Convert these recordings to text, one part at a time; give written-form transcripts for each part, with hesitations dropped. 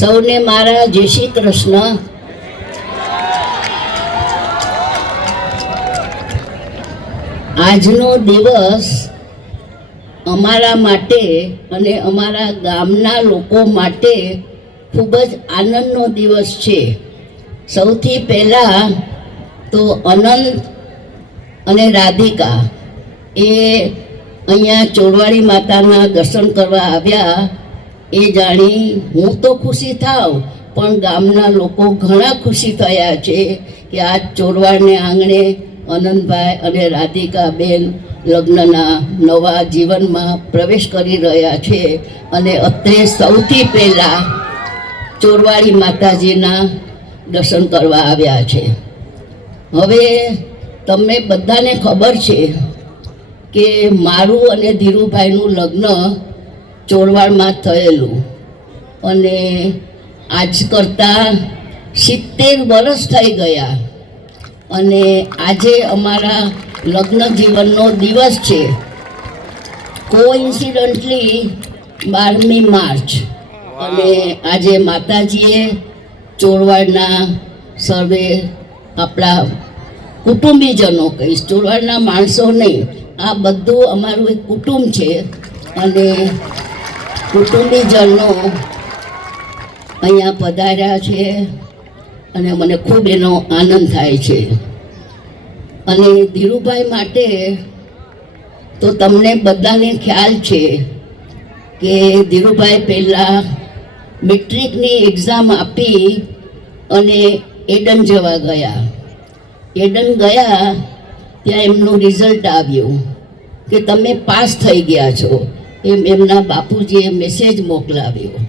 સૌને મારા જય શ્રી કૃષ્ણ. આજનો દિવસ અમારા માટે અને અમારા ગામના લોકો માટે ખૂબ જ આનંદનો દિવસ છે. સૌથી પહેલાં તો અનંત અને રાધિકા એ અહીંયા ચોરવાડી માતાના દર્શન કરવા આવ્યા. એ જાણી હું તો ખુશી થાવ, પણ ગામના લોકો ઘણા ખુશી થયા છે કે આ ચોરવાડને આંગણે અનંતભાઈ અને રાધિકાબેન લગ્નના નવા જીવનમાં પ્રવેશ કરી રહ્યા છે. અને અત્રે સૌથી પહેલાં ચોરવાડી માતાજીના દર્શન કરવા આવ્યા છે. હવે તમને બધાને ખબર છે કે મારું અને ધીરુભાઈનું લગ્ન ચોરવાડમાં થયેલું, અને આજ કરતાં 70 વર્ષ થઈ ગયા. અને આજે અમારા લગ્ન જીવનનો દિવસ છે. કોઇન્સિડન્ટલી 12મી માર્ચ. અને આજે માતાજીએ ચોરવાડના સર્વે આપણા કુટુંબીજનો કહીશ, ચોરવાડના માણસો નહીં, આ બધું અમારું એક કુટુંબ છે. અને કુટુંબીજનો અહીંયા પધાર્યા છે અને મને ખૂબ એનો આનંદ થાય છે. અને ધીરુભાઈ માટે તો તમને બધાને ખ્યાલ છે કે ધીરુભાઈ પહેલાં મેટ્રિકની એક્ઝામ આપી અને એડન જવા ગયા. એડન ગયા ત્યાં એમનું રિઝલ્ટ આવ્યું કે તમે પાસ થઈ ગયા છો, એમ એમના બાપુજીએ મેસેજ મોકલાવ્યો.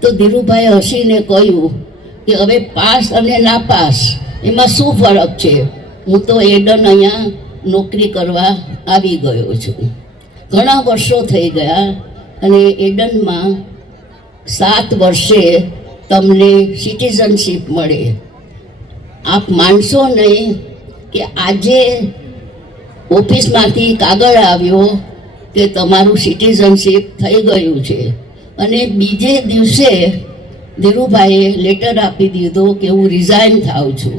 તો ધીરુભાઈ હસીને કહ્યું કે હવે પાસ અને ના પાસ એમાં શું ફરક છે, હું તો એડન અહીંયા નોકરી કરવા આવી ગયો છું. ઘણા વર્ષો થઈ ગયા અને એડનમાં 7 વર્ષે તમને સિટીઝનશીપ મળે. આપ માનશો નહીં કે આજે ઓફિસમાંથી કાગળ આવ્યો કે તમારું સિટીઝનશીપ થઈ ગયું છે. અને બીજે દિવસે ધીરુભાઈએ લેટર આપી દીધો કે હું રિઝાઇન થાઉં છું.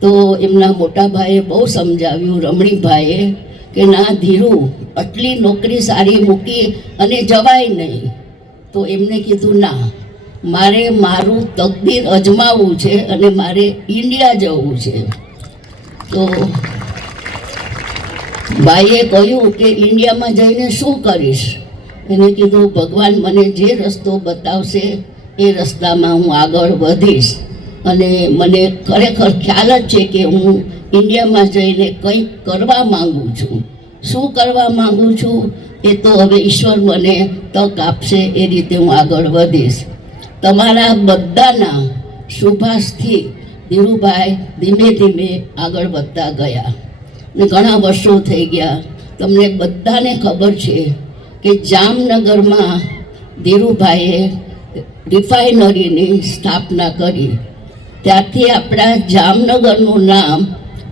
તો એમના મોટા ભાઈએ બહુ સમજાવ્યું, રમણીભાઈએ, કે ના ધીરુ, આટલી નોકરી સારી મૂકી અને જવાય નહીં. તો એમને કીધું ના, મારે મારું તકદીર અજમાવવું છે અને મારે ઇન્ડિયા જવું છે. તો ભાઈએ કહ્યું કે ઇન્ડિયામાં જઈને શું કરીશ? એને કીધું ભગવાન મને જે રસ્તો બતાવશે એ રસ્તામાં હું આગળ વધીશ. અને મને ખરેખર ખ્યાલ જ છે કે હું ઇન્ડિયામાં જઈને કંઈક કરવા માગું છું. શું કરવા માગું છું એ તો હવે ઈશ્વર મને તક આપશે, એ રીતે હું આગળ વધીશ. તમારા બધાના શુભાશથી ધીરુભાઈ ધીમે ધીમે આગળ વધતા ગયા ને ઘણા વર્ષો થઈ ગયા. તમને બધાને ખબર છે કે જામનગરમાં ધીરુભાઈએ રિફાઇનરીની સ્થાપના કરી. ત્યારથી આપણા જામનગરનું નામ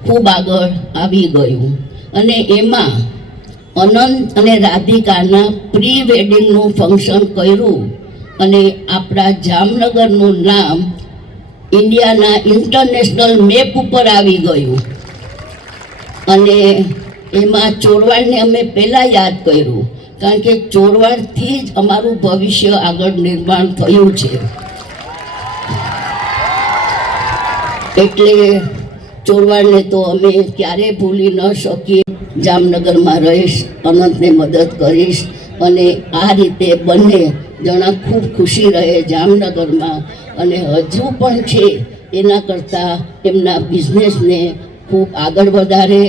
ખૂબ આગળ આવી ગયું. અને એમાં અનંત અને રાધિકાના પ્રી વેડિંગનું ફંક્શન કર્યું અને આપણા જામનગરનું નામ ઇન્ડિયાના ઇન્ટરનેશનલ મેપ ઉપર આવી ગયું. અને એમાં ચોરવાડને અમે પહેલાં યાદ કર્યું, કારણ કે ચોરવાડથી જ અમારું ભવિષ્ય આગળ નિર્માણ થયું છે. એટલે ચોરવાડને તો અમે ક્યારેય ભૂલી ન શકીએ. જામનગરમાં રહીશ, અનંતને મદદ કરીશ અને આ રીતે બંને જણા ખૂબ ખુશી રહે જામનગરમાં. અને હજુ પણ છે, એના કરતાં એમના બિઝનેસને ખૂબ આગળ વધારે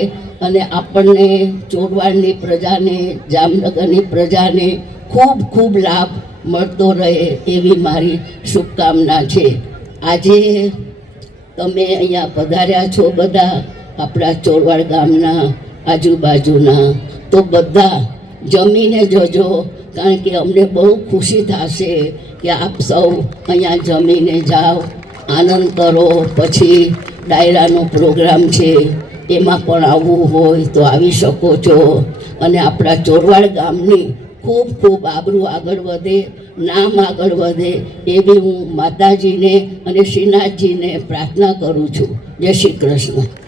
અને આપણને ચોરવાડની પ્રજાને, જામનગરની પ્રજાને ખૂબ ખૂબ લાભ મળતો રહે એવી મારી શુભકામના છે. આજે તમે અહીંયા પધાર્યા છો બધા આપણા ચોરવાડ ગામના આજુબાજુના, તો બધા જમીને જજો, કારણ કે અમને બહુ ખુશી થશે કે આપ સૌ અહીંયા જમીને જાઓ, આનંદ કરો. પછી ડાયરાનો પ્રોગ્રામ છે, એમાં પણ આવવું હોય તો આવી શકો છો. અને આપણા ચોરવાડ ગામની ખૂબ ખૂબ આબરૂ આગળ વધે, નામ આગળ વધે એવી હું માતાજીને અને શ્રીનાથજીને પ્રાર્થના કરું છું. જય શ્રી કૃષ્ણ.